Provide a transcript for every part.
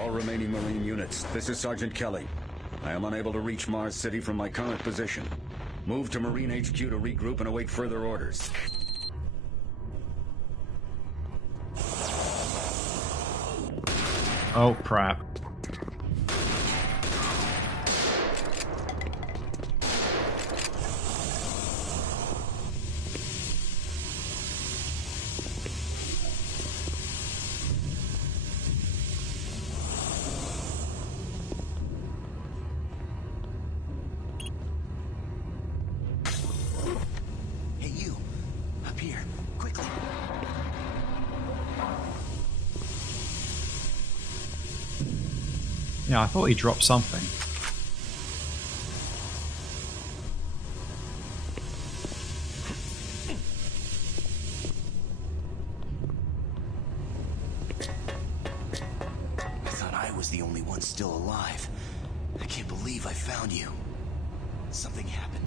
All remaining Marine units, this is Sergeant Kelly. I am unable to reach Mars City from my current position. Move to Marine HQ to regroup and await further orders. Oh, crap. Hey, you. Up here. Quickly. Yeah, I thought he dropped something. I thought I was the only one still alive. I can't believe I found you. Something happened.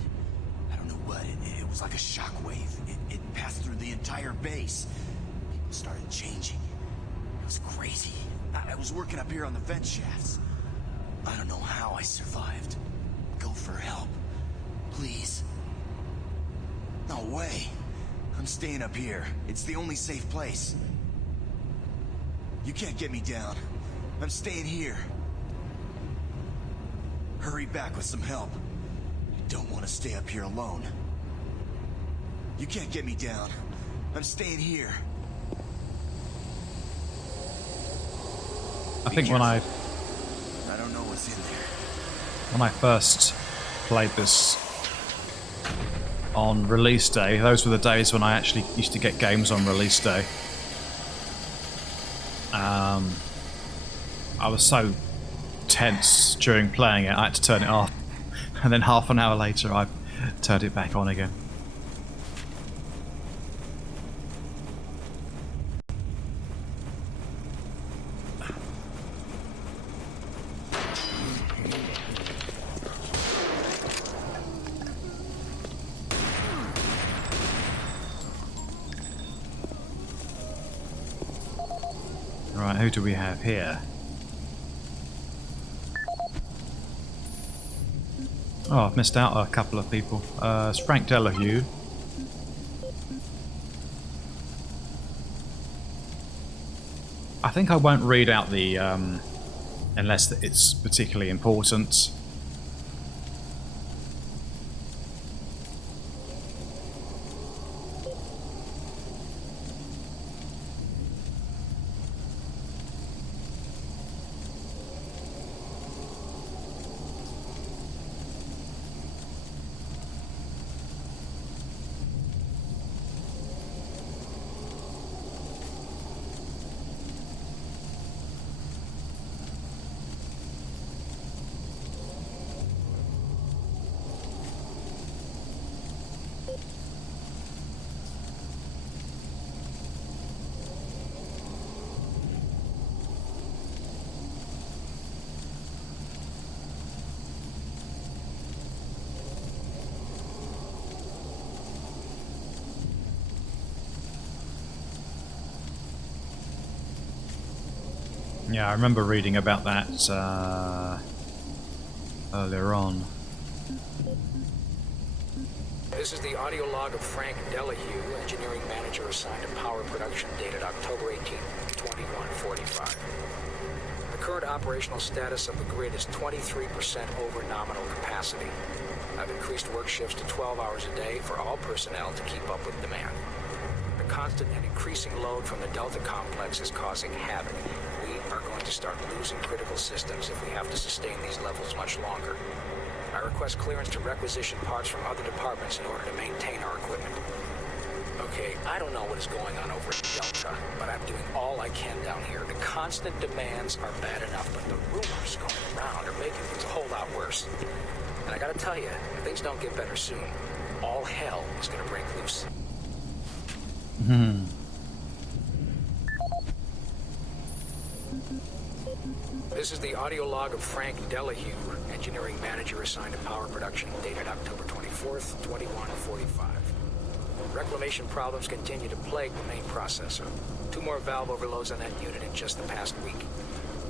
I don't know what. It was like a shockwave. It passed through the entire base. People started changing. It was crazy. I was working up here on the vent shafts. I don't know how I survived. Go for help. Please. No way. I'm staying up here. It's the only safe place. You can't get me down. I'm staying here. Hurry back with some help. I don't want to stay up here alone. You can't get me down. I'm staying here. I think when I don't know what's in there. When I first played this on release day, those were the days when I actually used to get games on release day. I was so tense during playing it, I had to turn it off. And then half an hour later, I turned it back on again. Right, who do we have here? Oh, I've missed out a couple of people. It's Frank Delahue. I think I won't read out the unless it's particularly important. Yeah, I remember reading about that earlier on. This is the audio log of Frank Delahue, engineering manager assigned to power production, dated October 18, 2145. The current operational status of the grid is 23% over nominal capacity. I've increased work shifts to 12 hours a day for all personnel to keep up with demand. The constant and increasing load from the Delta complex is causing havoc. We are going to start losing critical systems if we have to sustain these levels much longer. I request clearance to requisition parts from other departments in order to maintain our equipment. Okay, I don't know what is going on over at Delta, but I'm doing all I can down here. The constant demands are bad enough, but the rumors going around are making things a whole lot worse. And I gotta tell you, if things don't get better soon, all hell is gonna break loose. This is the audio log of Frank Delahue, engineering manager assigned to power production, dated October 24th, 2145. Reclamation problems continue to plague the main processor. 2 more valve overloads on that unit in just the past week.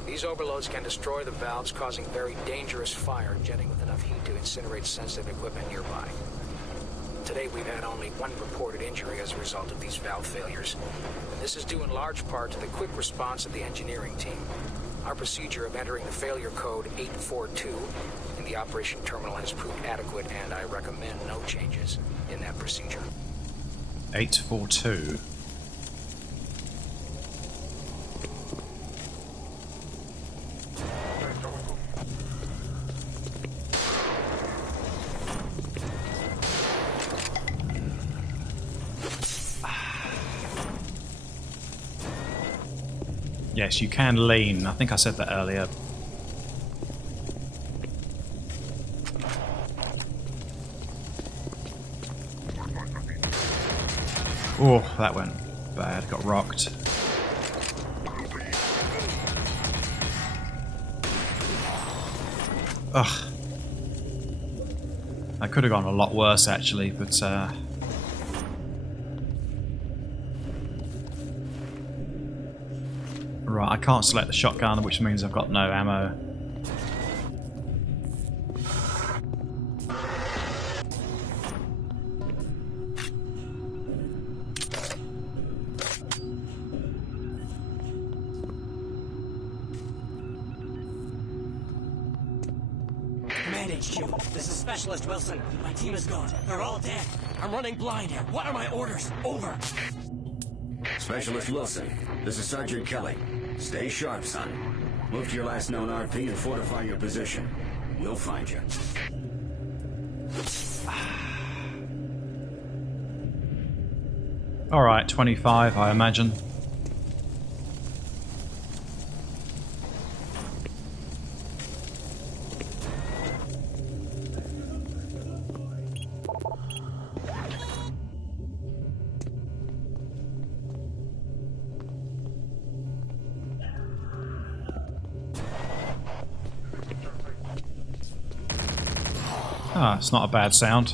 These overloads can destroy the valves, causing very dangerous fire, jetting with enough heat to incinerate sensitive equipment nearby. Today, we've had only one reported injury as a result of these valve failures. And this is due in large part to the quick response of the engineering team. Our procedure of entering the failure code 842 in the operation terminal has proved adequate, and I recommend no changes in that procedure. 842. Yes, you can lean. I think I said that earlier. Oh, that went bad. Got rocked. Ugh. That could have gone a lot worse, actually, but right, I can't select the shotgun, which means I've got no ammo. Command HQ, this is Specialist Wilson. My team is gone. They're all dead. I'm running blind here. What are my orders? Over. Specialist Wilson, this is Sergeant Kelly. Stay sharp, son. Move to your last known RP and fortify your position. We'll find you. Alright, 25, I imagine. Ah, it's not a bad sound.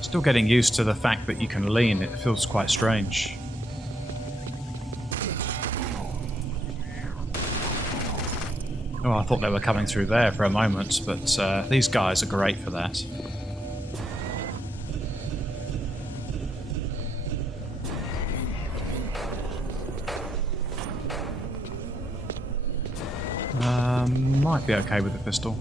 Still getting used to the fact that you can lean. It feels quite strange. Oh, I thought they were coming through there for a moment, but these guys are great for that. Might be okay with the pistol.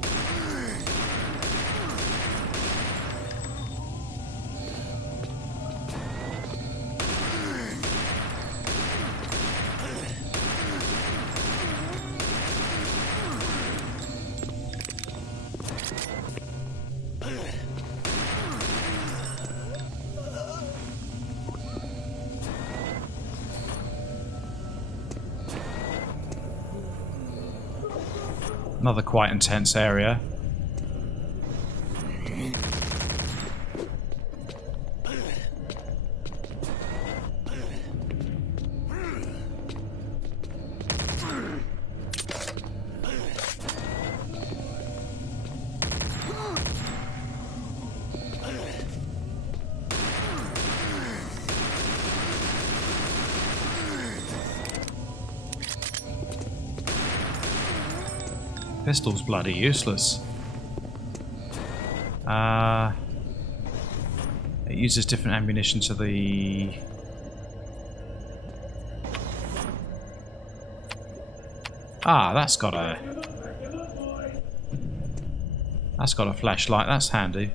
Another quite intense area. Pistol's bloody useless. It uses different ammunition to the... Ah, that's got a flashlight. That's handy.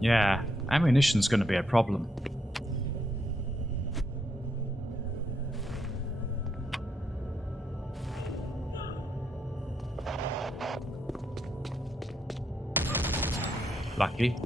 Yeah, ammunition's going to be a problem. Lucky.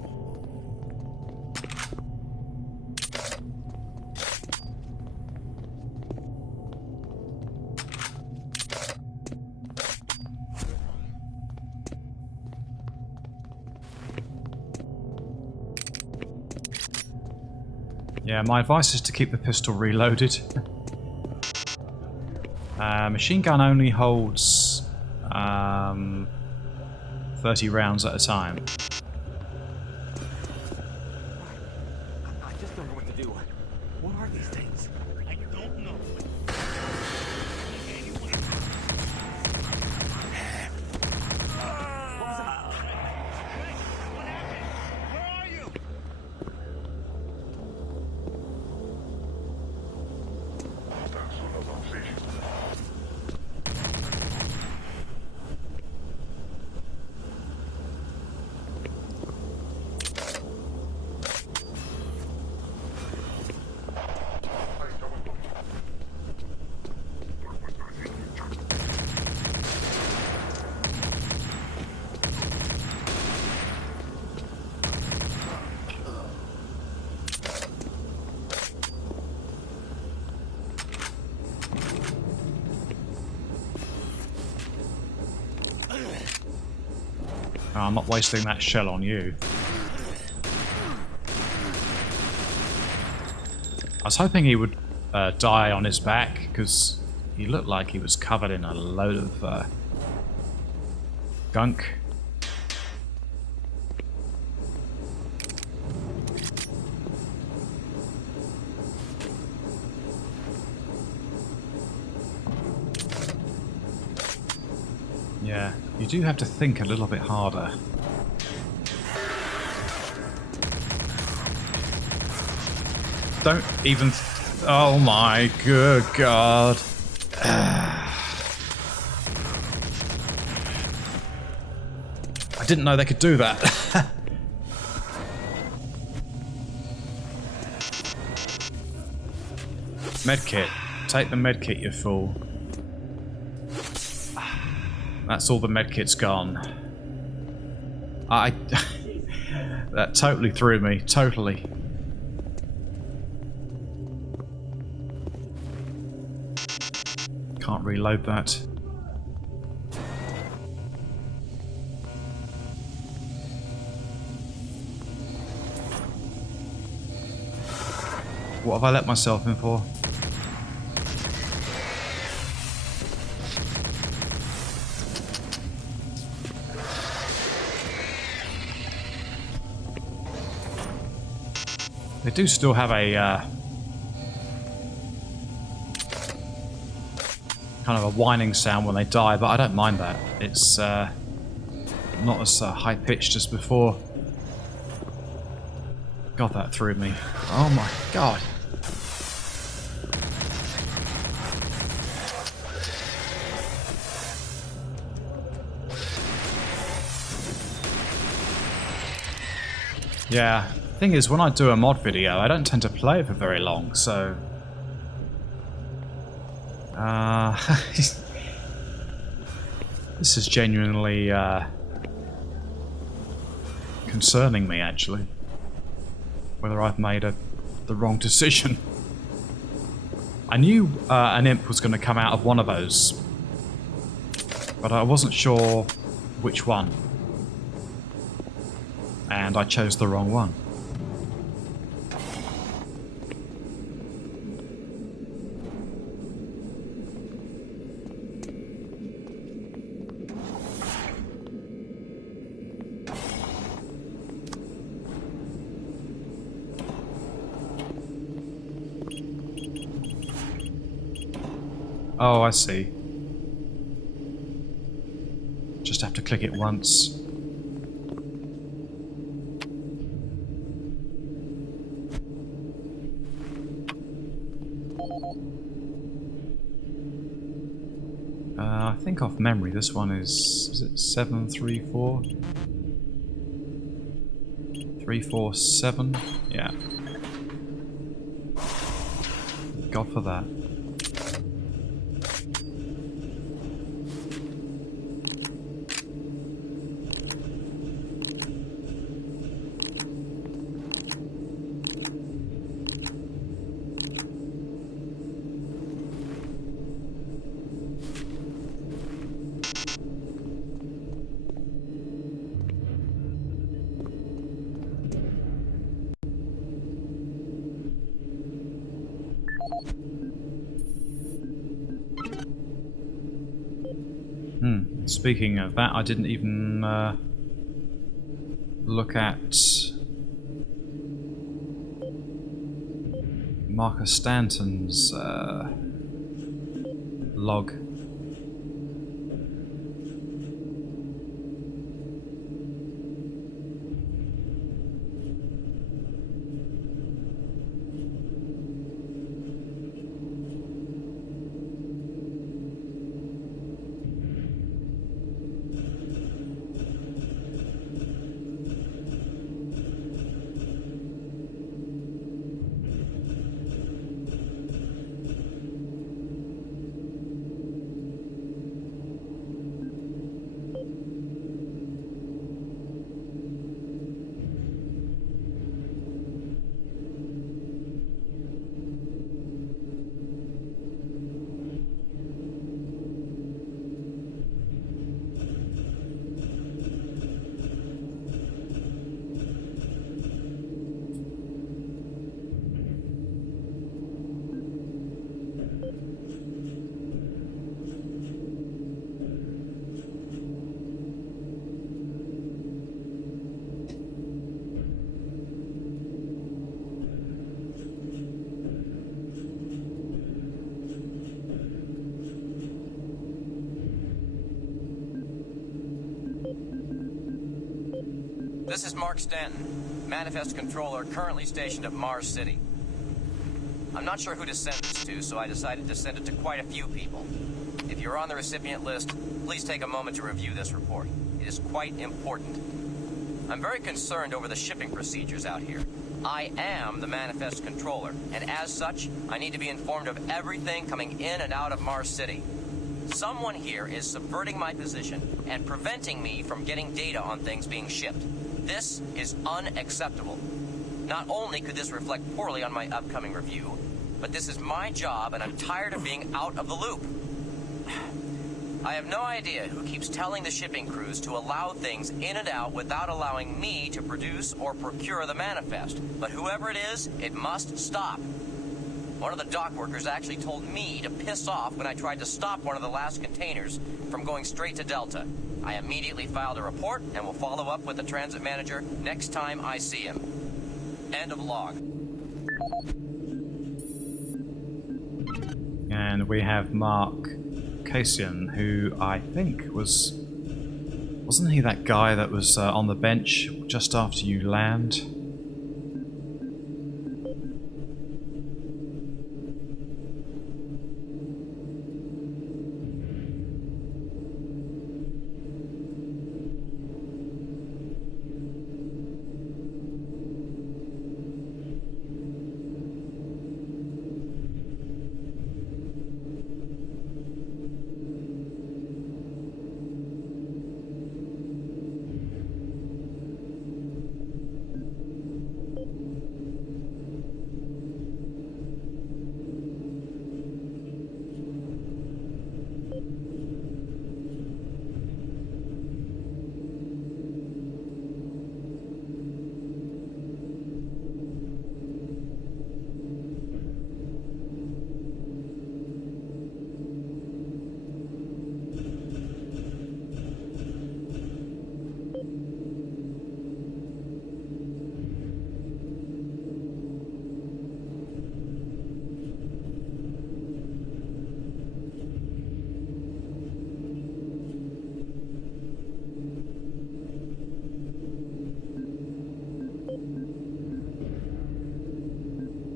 Yeah, my advice is to keep the pistol reloaded. Machine gun only holds 30 rounds at a time. I just don't know what to do. What are these things? I don't know. What was that? What happened? Where are you? I'm not wasting that shell on you. I was hoping he would die on his back, because he looked like he was covered in a load of gunk. Yeah, you do have to think a little bit harder. Don't even... Oh my good god. I didn't know they could do that. Medkit. Take the medkit, you fool. That's all the medkit's gone. That totally threw me. Totally. Can't reload that. What have I let myself in for? They do still have a kind of a whining sound when they die, but I don't mind that. It's not as high-pitched as before. God, that threw me. Oh my god. Yeah. Thing is, when I do a mod video, I don't tend to play it for very long, so... this is genuinely concerning me, actually. Whether I've made the wrong decision. I knew an imp was going to come out of one of those, but I wasn't sure which one. And I chose the wrong one. Oh, I see. Just have to click it once. I think off memory this one is it 734? 347? Yeah. God for that. Speaking of that, I didn't even look at Marcus Stanton's log. This is Mark Stanton, Manifest Controller, currently stationed at Mars City. I'm not sure who to send this to, so I decided to send it to quite a few people. If you're on the recipient list, please take a moment to review this report. It is quite important. I'm very concerned over the shipping procedures out here. I am the Manifest Controller, and as such, I need to be informed of everything coming in and out of Mars City. Someone here is subverting my position and preventing me from getting data on things being shipped. This is unacceptable. Not only could this reflect poorly on my upcoming review, but this is my job and I'm tired of being out of the loop. I have no idea who keeps telling the shipping crews to allow things in and out without allowing me to produce or procure the manifest, but whoever it is, it must stop. One of the dock workers actually told me to piss off when I tried to stop one of the last containers from going straight to Delta. I immediately filed a report and will follow up with the transit manager next time I see him. End of log. And we have Mark Cassian, who I think wasn't he that guy that was on the bench just after you land?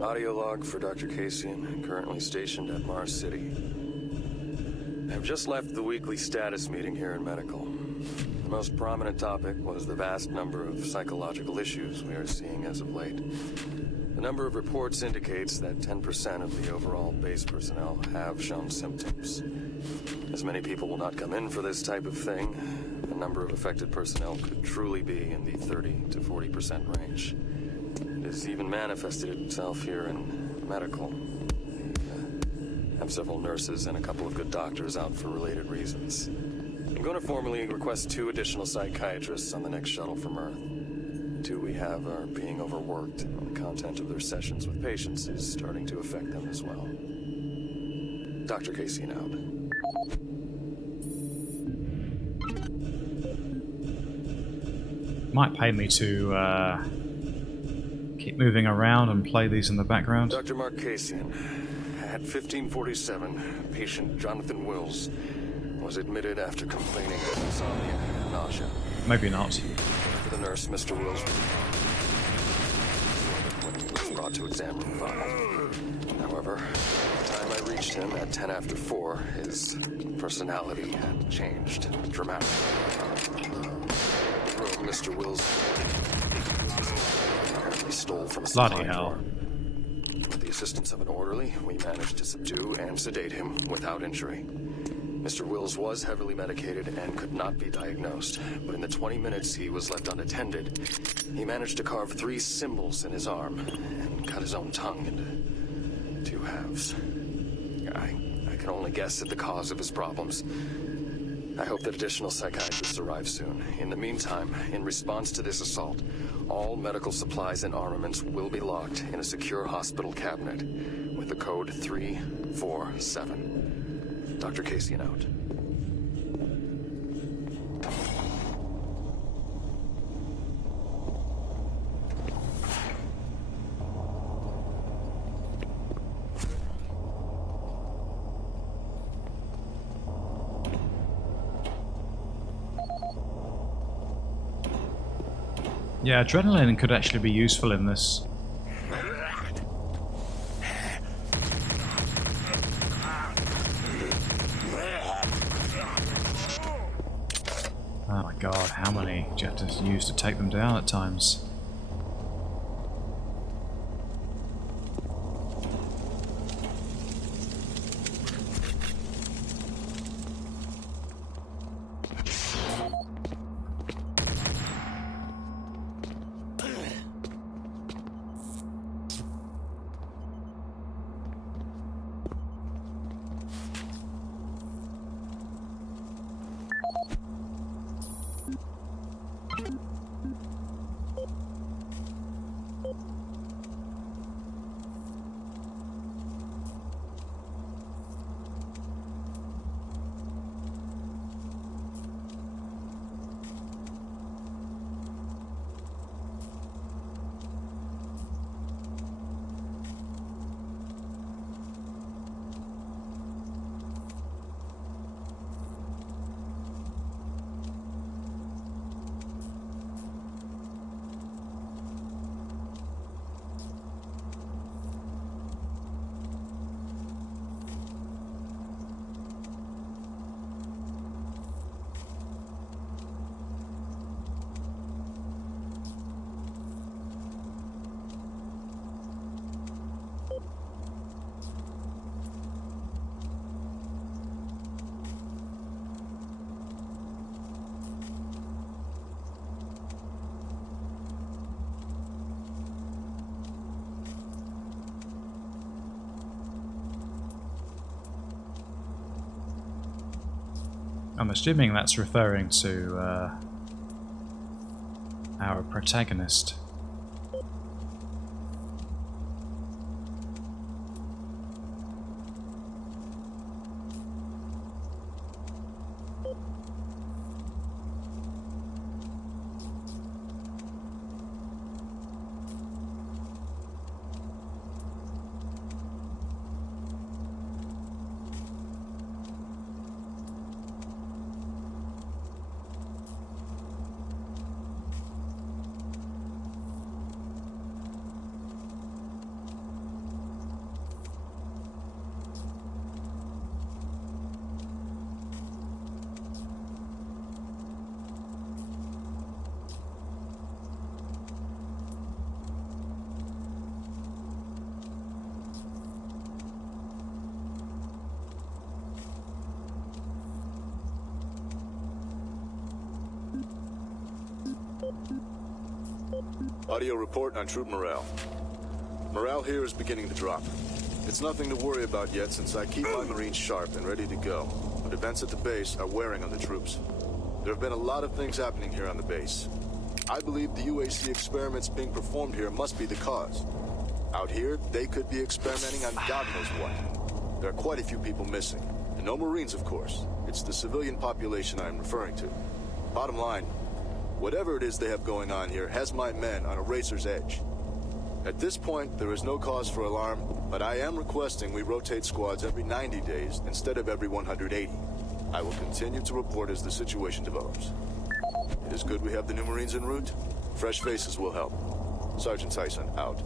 Audio log for Dr. Cassian, currently stationed at Mars City. I've just left the weekly status meeting here in Medical. The most prominent topic was the vast number of psychological issues we are seeing as of late. The number of reports indicates that 10% of the overall base personnel have shown symptoms. As many people will not come in for this type of thing, the number of affected personnel could truly be in the 30 to 40% range. It has even manifested itself here in Medical. We have several nurses and a couple of good doctors out for related reasons. I'm going to formally request 2 additional psychiatrists on the next shuttle from Earth. 2 we have are being overworked, and the content of their sessions with patients is starting to affect them as well. Dr. Cassian out. Might pay me to keep moving around and play these in the background. Dr. Mark Kasian, at 1547, patient Jonathan Wills was admitted after complaining of insomnia and nausea. Maybe not. The nurse, Mr. Wills, when he was brought to examine the file. However, by the time I reached him at 10 after 4, his personality had changed dramatically. The room Mr. Wills apparently stole from a Bloody supply hell. drawer. With the assistance of an orderly, we managed to subdue and sedate him without injury. Mr. Wills was heavily medicated and could not be diagnosed, but in the 20 minutes he was left unattended, he managed to carve 3 symbols in his arm and cut his own tongue into 2 halves. I can only guess at the cause of his problems. I hope that additional psychiatrists arrive soon. In the meantime, in response to this assault, all medical supplies and armaments will be locked in a secure hospital cabinet with the code 347. Dr. Kasian out. Yeah, adrenaline could actually be useful in this. Oh my god, how many do you have to use to take them down at times? I'm assuming that's referring to our protagonist. Audio report on troop morale. Morale here is beginning to drop. It's nothing to worry about yet since I keep my Marines sharp and ready to go, but events at the base are wearing on the troops. There have been a lot of things happening here on the base. I believe the UAC experiments being performed here must be the cause. Out here, they could be experimenting on God knows what. There are quite a few people missing, and no Marines, of course. It's the civilian population I am referring to. Bottom line, Whatever it is they have going on here has my men on a razor's edge. At this point, there is no cause for alarm, but I am requesting we rotate squads every 90 days instead of every 180. I will continue to report as the situation develops. It is good we have the new Marines en route. Fresh faces will help. Sergeant Tyson, out.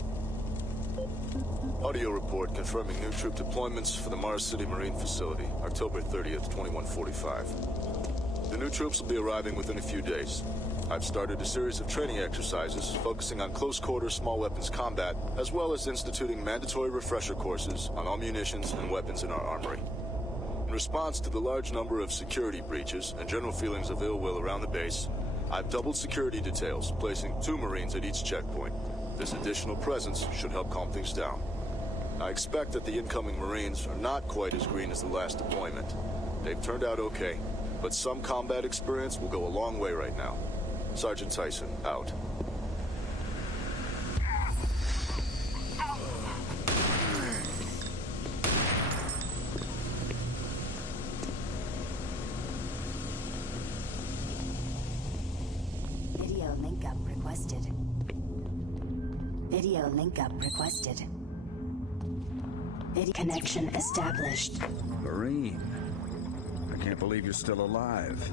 Audio report confirming new troop deployments for the Mars City Marine Facility, October 30th, 2145. The new troops will be arriving within a few days. I've started a series of training exercises focusing on close-quarter small weapons combat, as well as instituting mandatory refresher courses on all munitions and weapons in our armory. In response to the large number of security breaches and general feelings of ill will around the base, I've doubled security details, placing 2 Marines at each checkpoint. This additional presence should help calm things down. I expect that the incoming Marines are not quite as green as the last deployment. They've turned out okay, but some combat experience will go a long way right now. Sergeant Tyson, out. Video link up requested. Video link up requested. Video connection established. Marine, I can't believe you're still alive.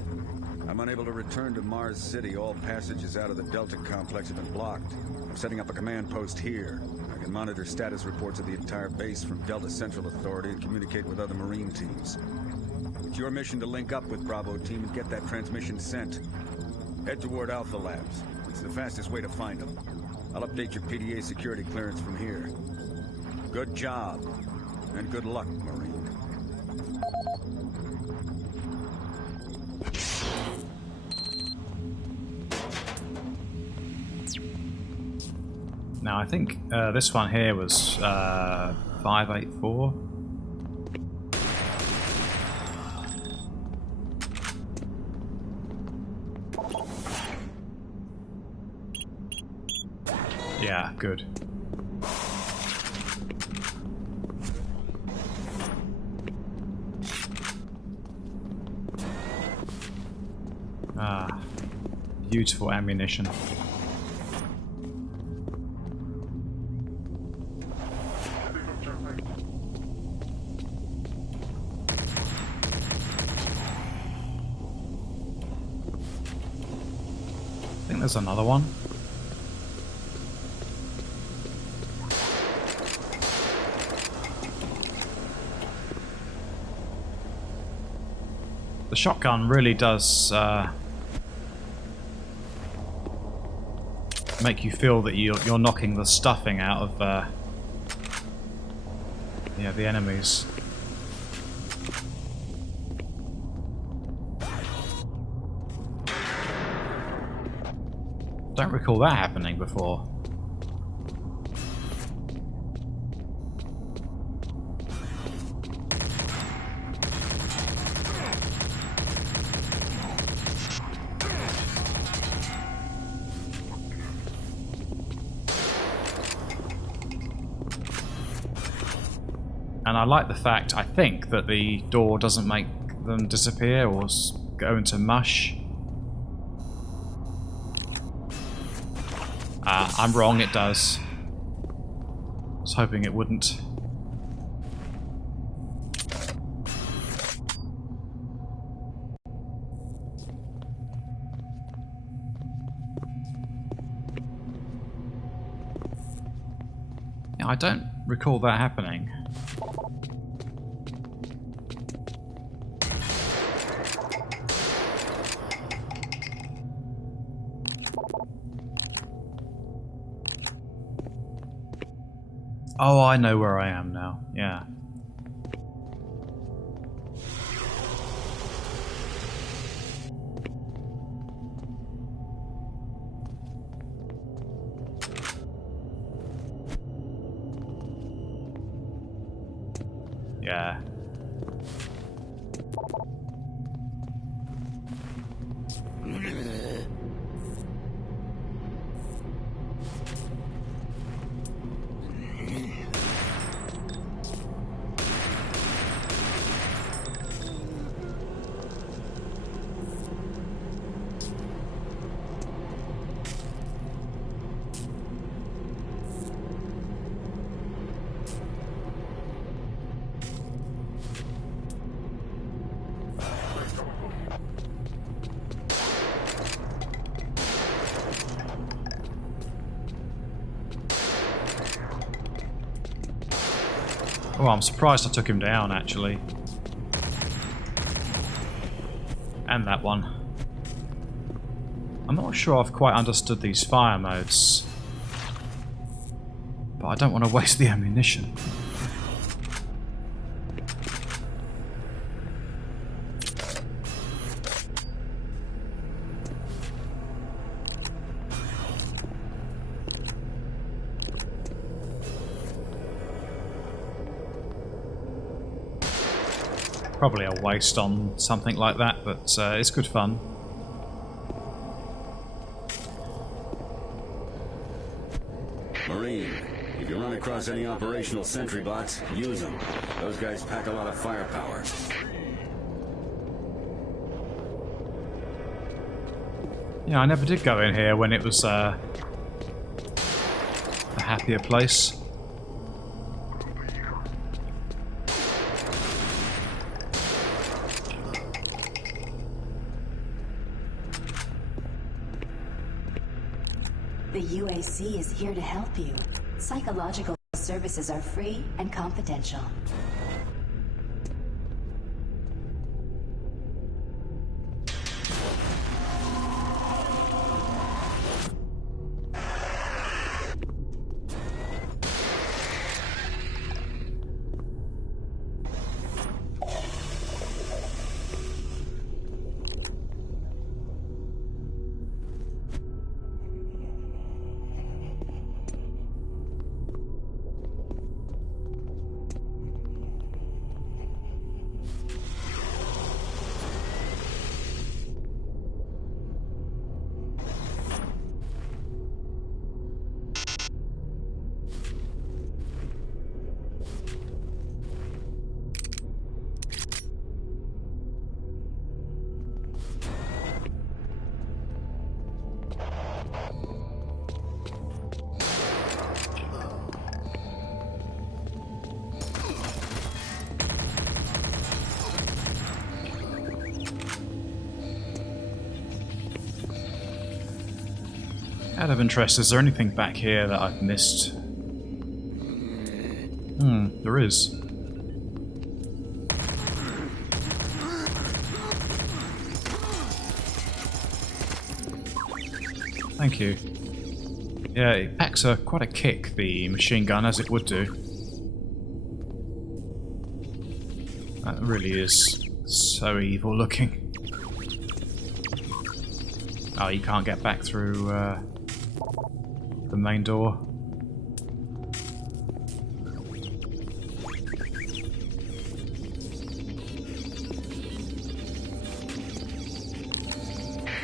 I'm unable to return to Mars City. All passages out of the Delta complex have been blocked. I'm setting up a command post here. I can monitor status reports of the entire base from Delta Central Authority and communicate with other Marine teams. It's your mission to link up with Bravo Team and get that transmission sent. Head toward Alpha Labs. It's the fastest way to find them. I'll update your PDA security clearance from here. Good job, and good luck, Marine. Now I think this one here was 584. Yeah, good. Ah, beautiful ammunition. I think there's another one. The shotgun really does make you feel that you're knocking the stuffing out of the enemies. Don't recall that happening before. And I like the fact, I think, that the door doesn't make them disappear or go into mush. I'm wrong, it does. I was hoping it wouldn't. Yeah, I don't recall that happening. Oh, I know where I am now. Yeah. Yeah. Oh, I'm surprised I took him down, actually. And that one. I'm not sure I've quite understood these fire modes. But I don't want to waste the ammunition. Probably a waste on something like that, but it's good fun. Marine, if you run across any operational sentry bots, use them. Those guys pack a lot of firepower. Yeah, I never did go in here when it was a happier place. The UAC is here to help you. Psychological services are free and confidential. Out of interest, is there anything back here that I've missed? There is. Thank you. Yeah, it packs quite a kick, the machine gun, as it would do. That really is so evil looking. Oh, you can't get back through the main door.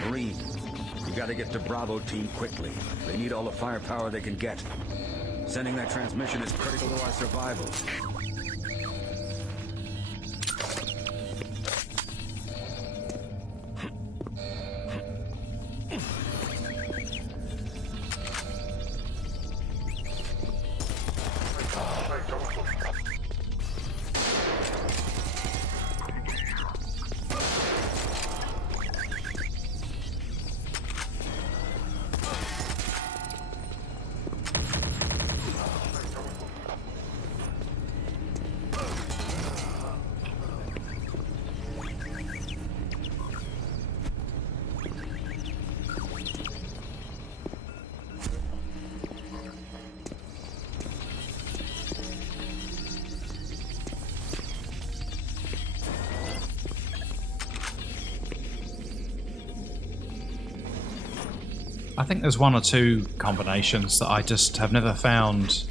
Marine, you gotta get to Bravo team quickly. They need all the firepower they can get. Sending that transmission is critical to our survival. I think there's one or two combinations that I just have never found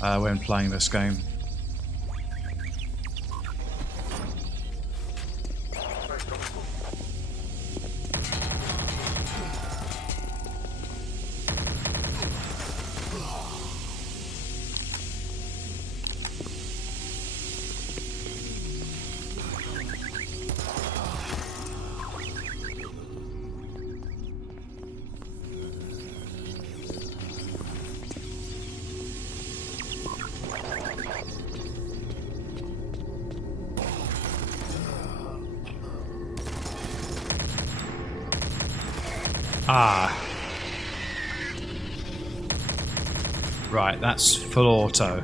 when playing this game. Ah. Right, that's full auto.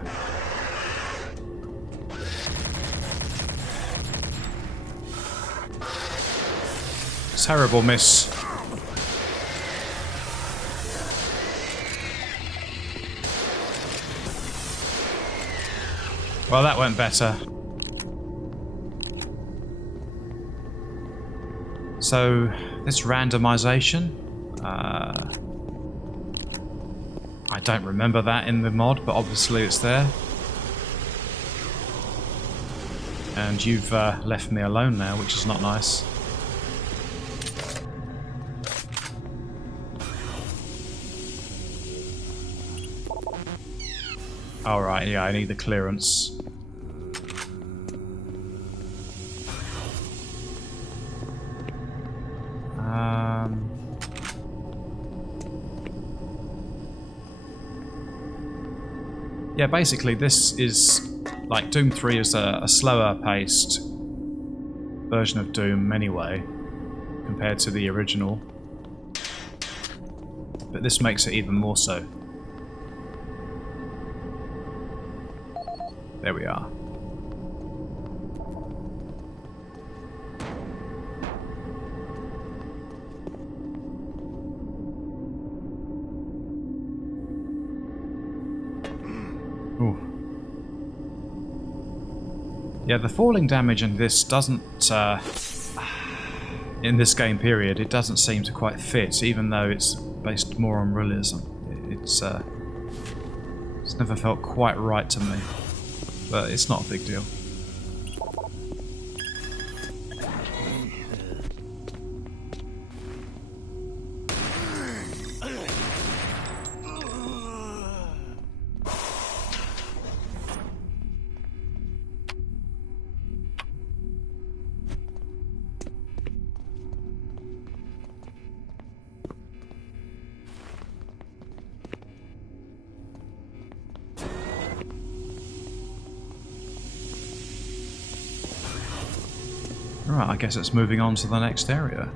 Terrible miss. Well, that went better. So, this randomization, I don't remember that in the mod, but obviously it's there. And you've left me alone now, which is not nice. Alright, yeah, I need the clearance. Yeah, basically this is like Doom 3 is a slower paced version of Doom anyway, compared to the original. But this makes it even more so. There we are. Ooh. Yeah, the falling damage in this doesn't, in this game period, it doesn't seem to quite fit, even though it's based more on realism. It's never felt quite right to me, but it's not a big deal. Right, I guess it's moving on to the next area.